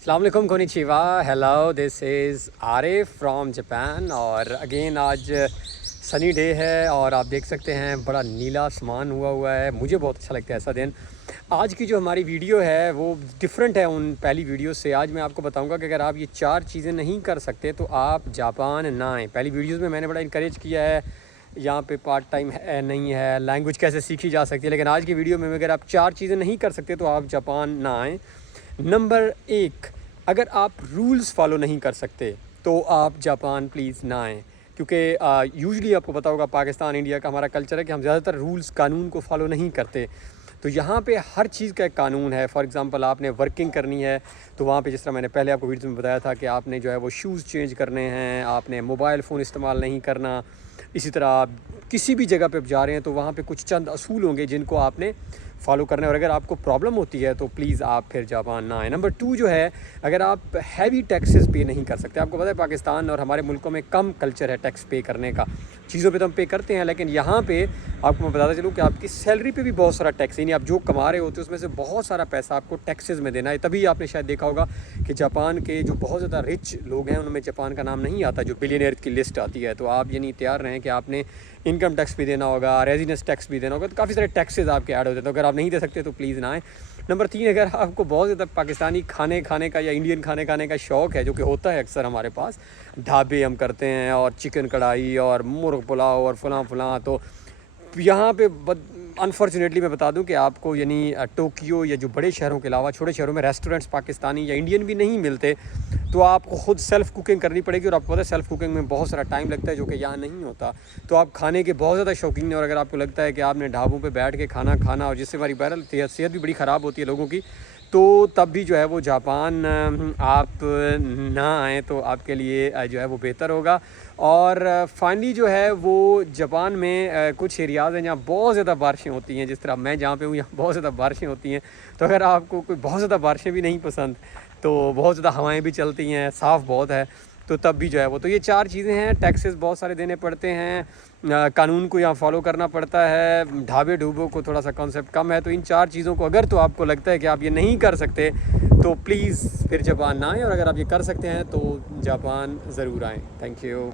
السلام علیکم کونیچیوا hello this is Arif from Japan. اور اگین آج سنی ڈے ہے اور آپ دیکھ سکتے ہیں بڑا نیلا آسمان ہوا ہے. مجھے بہت اچھا لگتا ہے ایسا دن. آج کی جو ہماری ویڈیو ہے وہ ڈفرینٹ ہے ان پہلی ویڈیو سے. آج میں آپ کو بتاؤں گا کہ اگر آپ یہ 4 چیزیں نہیں کر سکتے تو آپ جاپان نہ آئیں. پہلی ویڈیوز میں نے بڑا انکریج کیا ہے یہاں پہ پارٹ ٹائم ہے نہیں ہے, لینگویج کیسے سیکھی جا سکتی ہے, لیکن آج کی ویڈیو میں اگر آپ 4 چیزیں نہیں کر سکتے تو آپ جاپان نہ آئیں. نمبر 1, اگر آپ رولز فالو نہیں کر سکتے تو آپ جاپان پلیز نہ آئیں. کیونکہ یوزلی آپ کو پتا ہوگا پاکستان انڈیا کا ہمارا کلچر ہے کہ ہم زیادہ تر رولز قانون کو فالو نہیں کرتے. تو یہاں پہ ہر چیز کا ایک قانون ہے. فار ایگزامپل آپ نے ورکنگ کرنی ہے تو وہاں پہ جس طرح میں نے پہلے آپ کو ویڈیو میں بتایا تھا کہ آپ نے جو ہے وہ شوز چینج کرنے ہیں, آپ نے موبائل فون استعمال نہیں کرنا. اسی طرح آپ کسی بھی جگہ پہ جا رہے ہیں تو وہاں پہ کچھ چند اصول ہوں گے جن کو آپ نے فالو کرنا ہے. اور اگر آپ کو پرابلم ہوتی ہے تو پلیز آپ پھر جاپان نہ آئیں. نمبر 2 جو ہے, اگر آپ ہیوی ٹیکسز پے نہیں کر سکتے. آپ کو پتہ ہے پاکستان اور ہمارے ملکوں میں کم کلچر ہے ٹیکس پے کرنے کا. چیزوں پہ تو ہم پے کرتے ہیں, لیکن یہاں پہ آپ کو میں بتاتا چلوں کہ آپ کی سیلری پہ بھی بہت سارا ٹیکس, یعنی آپ جو کما رہے ہوتے ہیں اس میں سے بہت سارا پیسہ آپ کو ٹیکسز میں دینا ہے. تبھی آپ نے شاید دیکھا ہوگا کہ جاپان کے جو بہت زیادہ رچ لوگ ہیں ان میں جاپان کا نام نہیں آتا جو بلینئر کی لسٹ آتی ہے. تو آپ یعنی تیار رہیں کہ آپ نے انکم ٹیکس بھی دینا ہوگا, ریزیڈنس ٹیکس بھی دینا ہوگا. تو کافی سارے ٹیکسز آپ کے ایڈ ہوتے ہیں. تو اگر آپ نہیں دے سکتے تو پلیز نہ آئیں. نمبر 3, اگر آپ کو بہت زیادہ پاکستانی کھانے کا یا انڈین کھانے کا شوق ہے, جو کہ ہوتا ہے اکثر ہمارے پاس, ڈھابے ہم کرتے ہیں اور چکن کڑھائی اور مرغ پلاؤ اور فلاں, تو یہاں پہ انفارچونیٹلی میں بتا دوں کہ آپ کو یعنی ٹوکیو یا جو بڑے شہروں کے علاوہ چھوٹے شہروں میں ریسٹورنٹس پاکستانی یا انڈین بھی نہیں ملتے. تو آپ کو خود سیلف کوکنگ کرنی پڑے گی, اور آپ کو پتہ ہے سیلف کوکنگ میں بہت سارا ٹائم لگتا ہے جو کہ یہاں نہیں ہوتا. تو آپ کھانے کے بہت زیادہ شوقین ہیں, اور اگر آپ کو لگتا ہے کہ آپ نے ڈھابوں پہ بیٹھ کے کھانا اور جس سے ہماری بہرحال صحت بھی بڑی خراب ہوتی ہے لوگوں کی, تو تب بھی جو ہے وہ جاپان آپ نہ آئیں تو آپ کے لیے جو ہے وہ بہتر ہوگا. اور فائنلی جو ہے وہ جاپان میں کچھ ایریاز ہیں جہاں بہت زیادہ بارشیں ہوتی ہیں. جس طرح میں جہاں پہ ہوں یہاں بہت زیادہ بارشیں ہوتی ہیں. تو اگر آپ کو کوئی بہت زیادہ بارشیں بھی نہیں پسند, تو بہت زیادہ ہوائیں بھی چلتی ہیں, صاف بہت ہے, تو تب بھی جو ہے وہ, تو یہ 4 چیزیں ہیں. ٹیکسز بہت سارے دینے پڑتے ہیں, قانون کو یہاں فالو کرنا پڑتا ہے, ڈھابے ڈوبوں کو تھوڑا سا کانسیپٹ کم ہے. تو ان 4 چیزوں کو اگر تو آپ کو لگتا ہے کہ آپ یہ نہیں کر سکتے تو پلیز پھر جاپان نہ آئیں, اور اگر آپ یہ کر سکتے ہیں تو جاپان ضرور آئیں. Thank you.